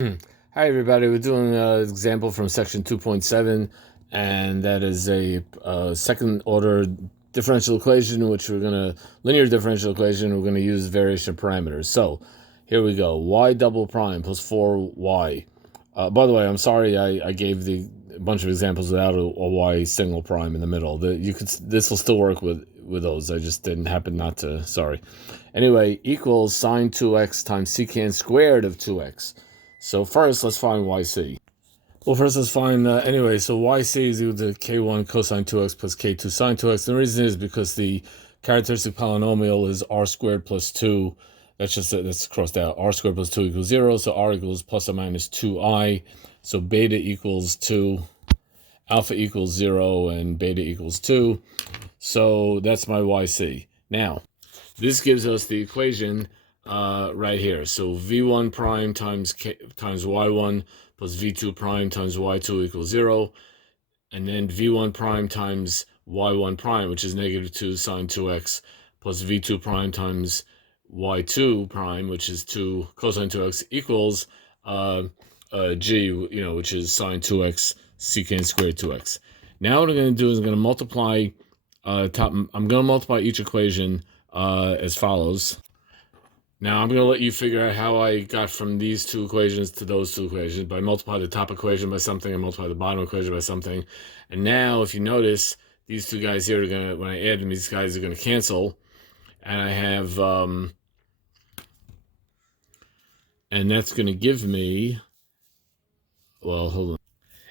Hi, everybody. We're doing an example from section 2.7, and that is a second order differential equation, which we're going to, linear differential equation, we're going to use variation parameters. So here we go. Y double prime plus 4y. By the way, I'm sorry I gave a bunch of examples without a y single prime in the middle. This will still work with those. I just didn't happen not to. Sorry. Anyway, equals sine 2x times secant squared of 2x. So first, let's find YC. Well, first let's find, so YC is equal to K1 cosine 2x plus K2 sine 2x. The reason is because the characteristic polynomial is r squared plus 2. That's crossed out. R squared plus 2 equals 0, so R equals plus or minus 2i. So beta equals 2, alpha equals 0, and beta equals 2. So that's my YC. Now, this gives us the equation right here. So v1 prime times y1 plus v2 prime times y2 equals 0. And then v1 prime times y1 prime, which is negative 2 sine 2x, plus v2 prime times y2 prime, which is 2 cosine 2x, equals g, which is sine 2x secant squared 2x. Now what I'm going to do is I'm going to multiply each equation as follows. Now I'm going to let you figure out how I got from these two equations to those two equations by multiply the top equation by something and multiply the bottom equation by something. And now, if you notice, these two guys here are going to, when I add them, these guys are going to cancel. And I have, and that's going to give me, well, hold on.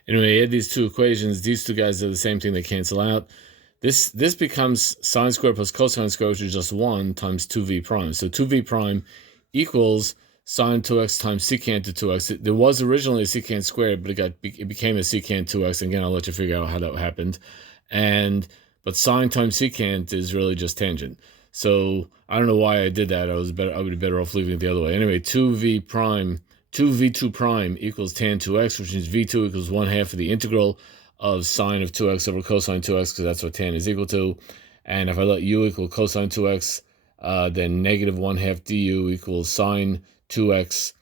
Anyway, I add these two equations. These two guys are the same thing. They cancel out. This becomes sine squared plus cosine squared, which is just 1 times 2v prime. So 2v prime equals sine 2x times secant to 2x. There was originally a secant squared, but it became a secant 2x. Again, I'll let you figure out how that happened. But sine times secant is really just tangent. So I don't know why I did that. I would be better off leaving it the other way. Anyway, 2v2 prime equals tan 2x, which means v2 equals 1/2 of the integral of sine of 2x over cosine 2x, because that's what tan is equal to. And if I let u equal cosine 2x, then negative 1/2 du equals sine 2x.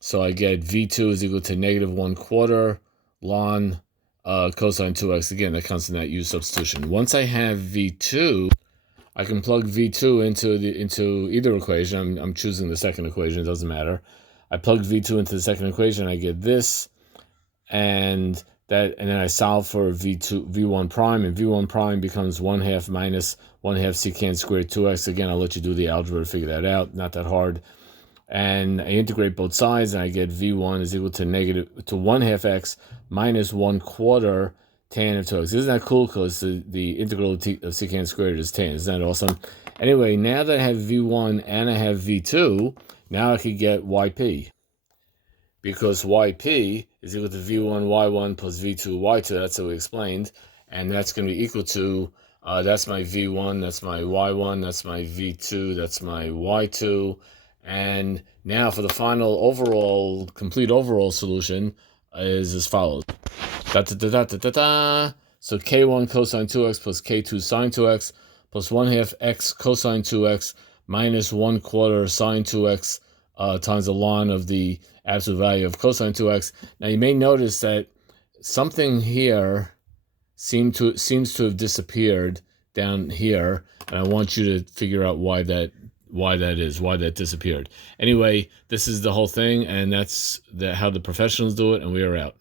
So I get v2 is equal to negative 1/4 ln cosine 2x. Again, that comes from that u substitution. Once I have v2, I can plug v2 into either equation. I'm choosing the second equation. It doesn't matter. I plug v2 into the second equation. I get this, and then I solve for v1 prime, and v1 prime becomes 1/2 minus 1/2 secant squared 2x. Again, I'll let you do the algebra to figure that out. Not that hard. And I integrate both sides, and I get v1 is equal to 1/2 x minus 1/4 tan of 2x. Isn't that cool? Because the integral of secant squared is tan. Isn't that awesome? Anyway, now that I have v1 and I have v2, now I could get yp. Because yp is equal to v1 y1 plus v2 y2. That's what we explained. And that's going to be equal to, that's my v1, that's my y1, that's my v2, that's my y2. And now for the final complete overall solution is as follows. So k1 cosine 2x plus k2 sine 2x plus 1/2 x cosine 2x minus 1/4 sine 2x times the ln of the absolute value of cosine 2x. Now you may notice that something here seems to have disappeared down here, and I want you to figure out why that disappeared. Anyway, this is the whole thing, and that's how the professionals do it, and we are out.